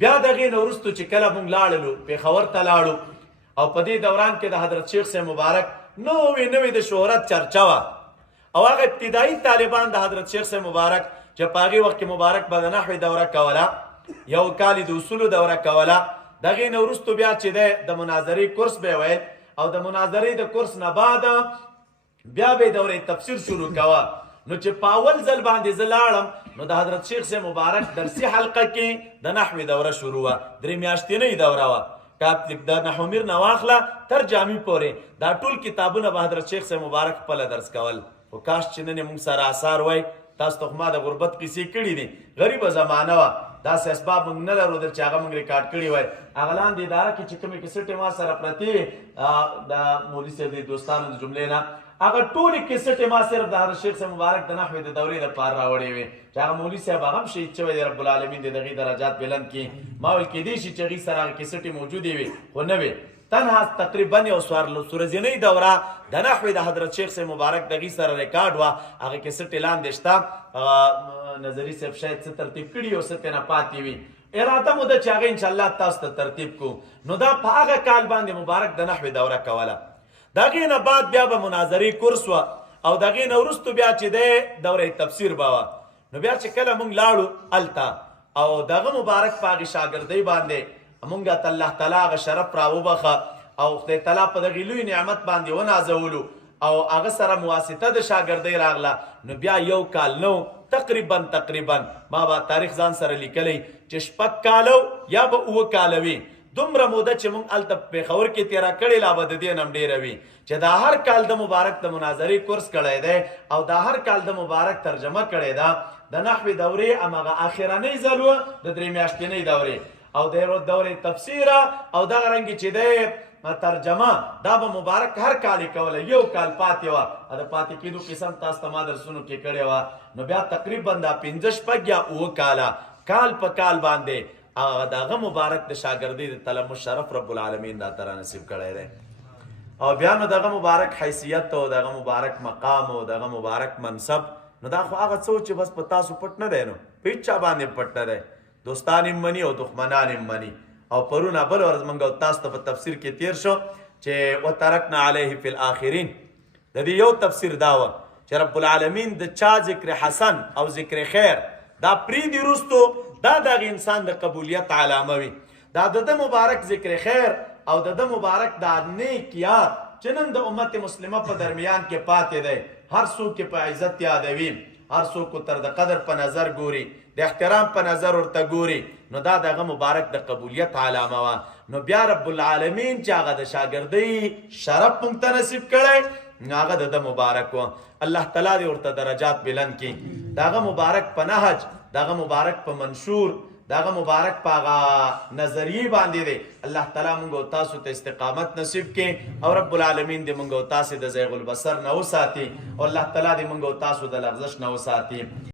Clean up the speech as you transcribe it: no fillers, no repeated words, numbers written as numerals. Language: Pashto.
بیا دغې نه وروستو چې کله موږ لاړلو پېښور ته لاړو او په دې دوران کې د حضرت شیخ صاحب مبارک نوې د شهرت چرچا وه او هغه ابتدایي طالبان د حضرت شیخ صاحب مبارک چې په هغې وخت کې مبارک به د نحوې دوره کوله، یو کال د اصولو دوره کوله. دغې نه وروستو بیا چې دی د مناظرې کورس به یې ویل او د مناظرې د کورس نه بعد بیا به یې دورې تفسیر شروع کوه. نو چې په اول ځل باندې زه لاړم نو د حضرت شیخ صاحب مبارک درسي حلقه کې د نحوې دوره شروع وه، 3 میاشتنۍ دوره وه. د نحومیر نه واخله تر جامع پورې دا ټول کتابونه به حضرت شیخ صاحب مبارک خپله درس کول. خو کاش چې نن یې موږ سره اثار وای. تاسو ته خو ما د غربت قصې کړي دي، غریبه زمانه وه، داسې اسباب موږ نه لرو چې هغه موږ ریکارډ کړي وای. هغه لاندې اداره کې چې کومې کیسټې ما سره پرتې وې د مولوي صاحب د دوستانو د جملې نه، هغه ټولې کیسټې ما صرف د حضرت شیخ صاحب مبارک د نحوې د دورې دپاره راوړې وې چې هغه مولوي صاحب هغه هم شهید شوی دی، رب العالمین دې د هغې درجات بلند کړي. ما ویل کیدای شي چې هغې سره هغه کیسټې موجودې وي خو نه وې. تنها تقریبا یو څوارلس ورځنۍ دوره د نحوې د حضرت شیخ صاحب مبارک د هغې سره ریکارډ وه. هغه کیسټې لاندې شته، نظري صاحب شاید څه ترتیب کړي او څه ترې نه پاتې وي. اراده مو ده چې هغه انشاءالله تاسو ته ترتیب کو. نو دا په هغه کال باندې مبارک د نحوې دوره کوله. د هغې نه بعد بیا به مناظرې کورس وه او د هغې نه وروستو بیا چې دی دوره تفسیر به وه. نو بیا چې کله موږ لاړو هلته او د هغه مبارک په هغې شاګردۍ باندې موږ ته الله تعالی هغه شرف راوبخه او خدای تعالی په دغې لوی نعمت باندې ونازولو او هغه سره مواسطه د شاګردۍ راغله. نو بیا یو کال نو تقریبا ما به تاریخ ځان سره لیکلی چې 6 کالو یا به 7 کاله وي. دومره موده چې موږ هلته پېښور کې تېره کړې لا به د دې نه هم ډېره وي چې دا هر کال د مبارک د مناظرې کورس کړی دی او دا هر کال د مبارک ترجمه کړې ده. د نحوې دورې هماغه اخرنۍ ځل وه د 3 میاشتنۍ دورې او د دورې تفسیره او دغه رنګې چې دی ترجمه دا به مبارک هر کال یې کوله. یو کال پاتې وه، د پاتې کېدو قسم تاسو ته ما درسونو کې کړې وه. نو بیا تقریبا دا 5 شپږ یا 7 کاله کال په کال باندې دغه مبارک د شاګردۍ د طلب شرف رب العالمین دا ترا نصیب کړی دی. او بیا نو دغه مبارک حیثیت او دغه مبارک مقام او دغه مبارک منصب نو دا خو هغه څه چې بس په تاسو پټ نه دی، نو په هېڅ چا باندې پټ نه دی. دوستان یې مني او دښمنان یې مني. او پرونه بل ورځ موږ او تاسو ته په تفسیر کې تیر شو چې وترکنا علیه فی الاخرین. د دې یو تفسیر دا وه چې رب العالمین د چا ذکر حسن او ذکر خیر دا پریږدي وروستو دا دغه انسان د قبولیت علامه وي. دا د مبارک ذکر خیر او د مبارک دا نیک یاد چې نن د امت مسلمه په درمیان کې پاتې دی. هر څوک په عزت یادوي، هر څوک تر د قدر په نظر ګوري، د احترام په نظر ورته ګوري. نو دا دغه مبارک د قبولیت علامه وه. نو بیا رب العالمین چې هغه د شاګردۍ شرف موږ ته نصیب کړی نو هغه د مبارک وه. الله تعالی دې ورته درجات بلند کړي. دغه مبارک په نهج، دغه مبارک په منشور، دغه مبارک په هغه نظریې باندې دی. الله تعالی موږ او تاسو ته استقامت نصیب کړي او رب العالمین دې موږ او تاسو د زیغ البصر نه وساتي او الله تعالی دې موږ او تاسو د لغزش نه وساتي.